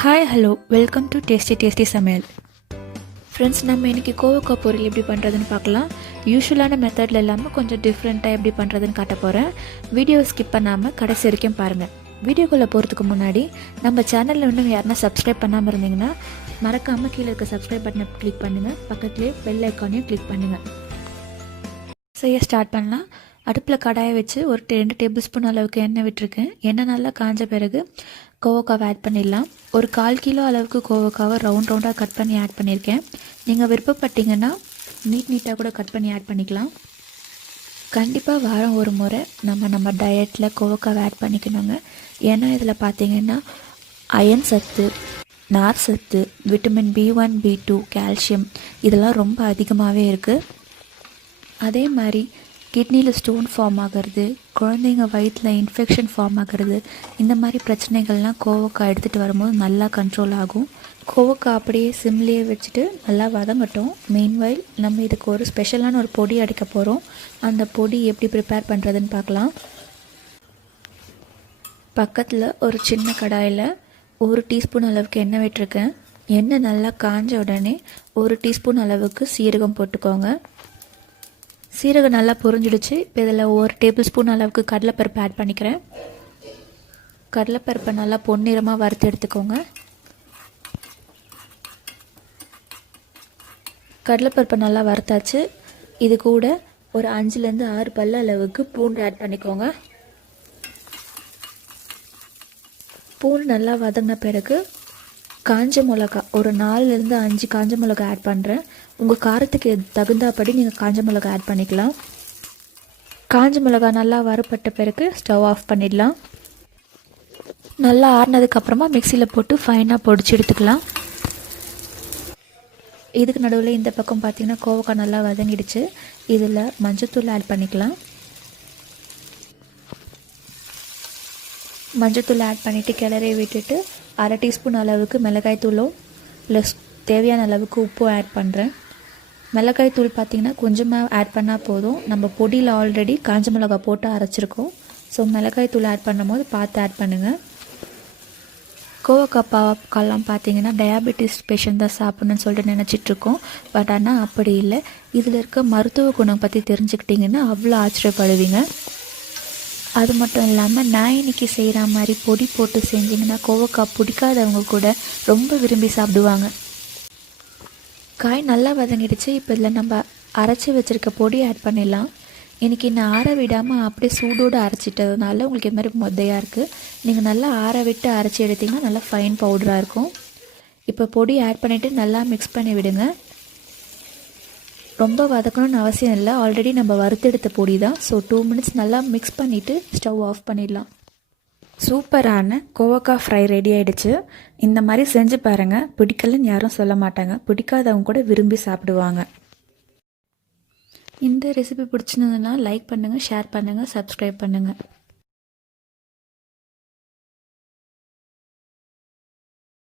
Hi hello welcome to tasty சமையல். Friends, நம்ம இன்றைக்கி கோவக்காய் பொரியல் எப்படி பண்ணுறதுன்னு பார்க்கலாம். யூஸ்வலான மெத்தடில் இல்லாமல் கொஞ்சம் டிஃப்ரெண்ட்டாக எப்படி பண்ணுறதுன்னு காட்ட போகிறேன். வீடியோ ஸ்கிப் பண்ணாமல் கடைசி வரைக்கும் பாருங்கள். வீடியோக்குள்ளே போகிறதுக்கு முன்னாடி நம்ம சேனலில் இன்னும் யாருன்னா சப்ஸ்கிரைப் பண்ணாமல் இருந்தீங்கன்னா மறக்காமல் கீழே இருக்க சப்ஸ்கிரைப் பட்டனை கிளிக் பண்ணுங்கள். பக்கத்துலேயே பெல் ஐக்கானையும் கிளிக் பண்ணுங்கள். செய்ய ஸ்டார்ட் பண்ணலாம். அடுப்பில் கடாயை வச்சு ஒரு 2 டேபிள் ஸ்பூன் அளவுக்கு எண்ணெய் விட்டுருக்கேன். எண்ணெய் நல்லா காஞ்ச பிறகு கோவக்காவை ஆட் பண்ணிடலாம். ஒரு 1/4 கிலோ அளவுக்கு கோவக்காவை ரவுண்டாக கட் பண்ணி ஆட் பண்ணியிருக்கேன். நீங்கள் விருப்பப்பட்டீங்கன்னா நீட்டாக கூட கட் பண்ணி ஆட் பண்ணிக்கலாம். கண்டிப்பாக வாரம் ஒரு முறை நம்ம டயட்டில் கோவக்காவை ஆட் பண்ணிக்கணுங்க. ஏன்னா இதில் பார்த்தீங்கன்னா அயன் சத்து, நார் சத்து, விட்டமின் B1 B2 கால்சியம் இதெல்லாம் ரொம்ப அதிகமாகவே இருக்குது. அதே மாதிரி கிட்னியில் ஸ்டோன் ஃபார்ம் ஆகிறது, குழந்தைங்க வயிற்றில் இன்ஃபெக்ஷன் ஃபார்ம் ஆகிறது, இந்த மாதிரி பிரச்சனைகள்லாம் கோவக்காய் எடுத்துகிட்டு வரும்போது நல்லா கண்ட்ரோல் ஆகும். கோவக்காய் அப்படியே சிம்லேயே வச்சுட்டு நல்லா வதங்கட்டும். மெயின்வைல் நம்ம இதுக்கு ஒரு ஸ்பெஷலான ஒரு பொடி அடிக்க போகிறோம். அந்த பொடி எப்படி ப்ரிப்பேர் பண்ணுறதுன்னு பார்க்கலாம். பக்கத்தில் ஒரு சின்ன கடாயில் 1 டீஸ்பூன் அளவுக்கு எண்ணெய் விட்டுருக்கேன். எண்ணெய் நல்லா காஞ்ச உடனே 1 டீஸ்பூன் அளவுக்கு சீரகம் போட்டுக்கோங்க. சீரகம் நல்லா பொரிஞ்சிடுச்சு. இப்போ இதில் 1 டேபிள் ஸ்பூன் அளவுக்கு கடலைப்பருப்பு ஆட் பண்ணிக்கிறேன். கடலைப்பருப்பை நல்லா பொன்னிறமாக வறுத்து எடுத்துக்கோங்க. கடலைப்பருப்பை நல்லா வறுத்தாச்சு. இது கூட ஒரு 5லேருந்து 6 பல்லு அளவுக்கு பூண்டு ஆட் பண்ணிக்கோங்க. பூண்டு நல்லா வதங்கின பிறகு காஞ்ச மிளகா ஒரு 4லேருந்து 5 காஞ்ச மிளகா ஆட் பண்ணுறேன். உங்கள் காரத்துக்கு தகுந்தபடி நீங்கள் காஞ்ச மிளகா ஆட் பண்ணிக்கலாம். காஞ்ச மிளகா நல்லா வறுப்பட்ட பிறகு ஸ்டவ் ஆஃப் பண்ணிடலாம். நல்லா ஆறினதுக்கப்புறமா மிக்சியில் போட்டு ஃபைனாக பொடிச்சு எடுத்துக்கலாம். இதுக்கு நடுவில் இந்த பக்கம் பார்த்திங்கன்னா கோவக்காய் நல்லா வதங்கிடுச்சு. இதில் மஞ்சத்தூள் ஆட் பண்ணிக்கலாம். மஞ்சத்தூள் ஆட் பண்ணிவிட்டு கிளறி விட்டுட்டு 1/2 டீஸ்பூன் அளவுக்கு மிளகாய் தூளும் ப்ளஸ் தேவையான அளவுக்கு உப்பும் ஆட் பண்ணுறேன். மிளகாய் தூள் பார்த்திங்கன்னா கொஞ்சமாக ஆட் பண்ணால் போதும். நம்ம பொடியில் ஆல்ரெடி காஞ்ச மிளகாய் போட்டு அரைச்சிருக்கோம். ஸோ மிளகாய் தூள் ஆட் பண்ணும் போது பார்த்து ஆட் பண்ணுங்கள். கோவக்காய் பாவக்காய்லாம் பார்த்திங்கன்னா டயாபெட்டிஸ் பேஷண்ட் தான் சாப்பிட்ணுன்னு சொல்லிட்டு நினச்சிட்ருக்கோம். பட் ஆனால் அப்படி இல்லை. இதில் இருக்க மருத்துவ குணம் பற்றி தெரிஞ்சுக்கிட்டிங்கன்னா அவ்வளோ ஆச்சரியப்படுவீங்க. அது மட்டும் இல்லாமல் நான் இன்றைக்கி செய்கிற மாதிரி பொடி போட்டு செஞ்சிங்கன்னா கோவக்காய் பிடிக்காதவங்க கூட ரொம்ப விரும்பி சாப்பிடுவாங்க. காய் நல்லா வதங்கிடுச்சு. இப்போ இதில் நம்ம அரைச்சி வச்சுருக்க பொடி ஆட் பண்ணிடலாம். இன்றைக்கி நான் ஆற விடாமல் அப்படியே சூடோடு அரைச்சிட்டதுனால உங்களுக்கு இது மாதிரி மொத்தையாக இருக்குது. நீங்கள் நல்லா ஆற விட்டு அரைச்சி எடுத்திங்கன்னா நல்லா ஃபைன் பவுடராக இருக்கும். இப்போ பொடி ஆட் பண்ணிவிட்டு நல்லா மிக்ஸ் பண்ணி விடுங்க. ரொம்ப வதக்கணும்னு அவசியம் இல்லை. ஆல்ரெடி நம்ம வறுத்தெடுத்த பொடி தான். ஸோ 2 மினிட்ஸ் நல்லா மிக்ஸ் பண்ணிவிட்டு ஸ்டவ் ஆஃப் பண்ணிடலாம். சூப்பரான கோவக்காய் ஃப்ரை ரெடி ஆகிடுச்சு. இந்த மாதிரி செஞ்சு பாருங்கள். பிடிக்கலன்னு யாரும் சொல்ல மாட்டாங்க. பிடிக்காதவங்க கூட விரும்பி சாப்பிடுவாங்க. இந்த ரெசிபி பிடிச்சிருந்ததுன்னா லைக் பண்ணுங்கள், ஷேர் பண்ணுங்கள், சப்ஸ்கிரைப் பண்ணுங்கள்.